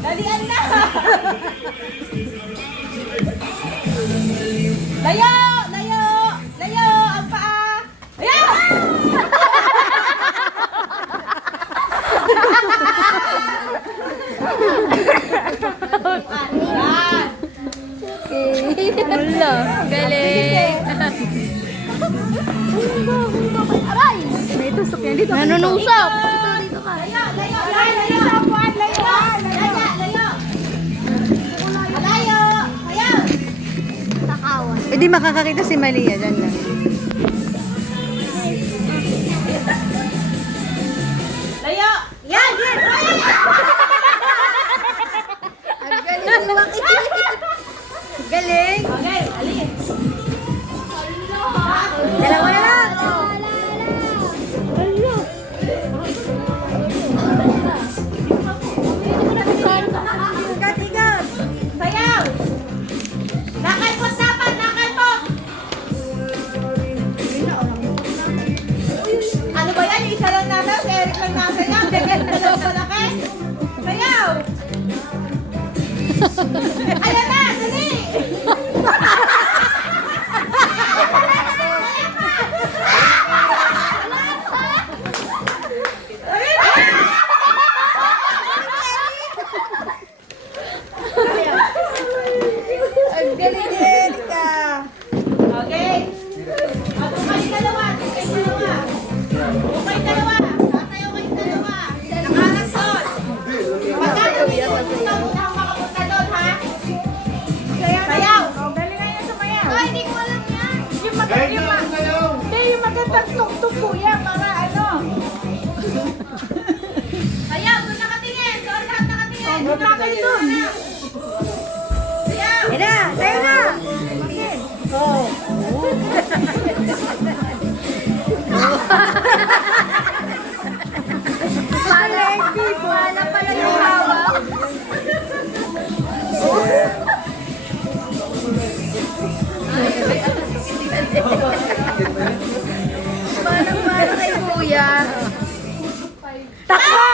Dalian na! Layo! Layo! Layo! Ang paa! Ayan! Ayan! Wala. Galing. Aray! May tusok yan dito. Nanunusok. Dito ka. Layo! Layo! Layo! Layo! Layo! Layo! Layo! Layo! Takawan. Eh di makakakita si Malia dyan lang. Layo! Yan! Yan! Ang galing ni Maki. Galing. Okay, alin. Dalawa na lang. Ikat. Sayaw! Nakalpot dapat! Nakalpot! Ano ba yan? Isa lang nasa? Si Eric lang nasa yan. Gagal na lang sa laki. Sayaw! Ayan na! Dali! Ang galing ni Erika. Okay. Tukay dalawa. Tukay dalawa. Tukay dalawa. Sasayaw kayo dalawa. Nakalasot. Pagkano dito ang makapunta doon, ha? Sayaw. Galingan niya sumayaw. Ay, hindi ko alam yan. Yung magandang tuktok po yan para ano. Sayaw, doon nakatingin. Doon lahat nakatingin. Doon na kayo doon. Sayaw. Ayun na. Tayo na. Wala pala yung hawak. Parang kay Kuya. Takbo!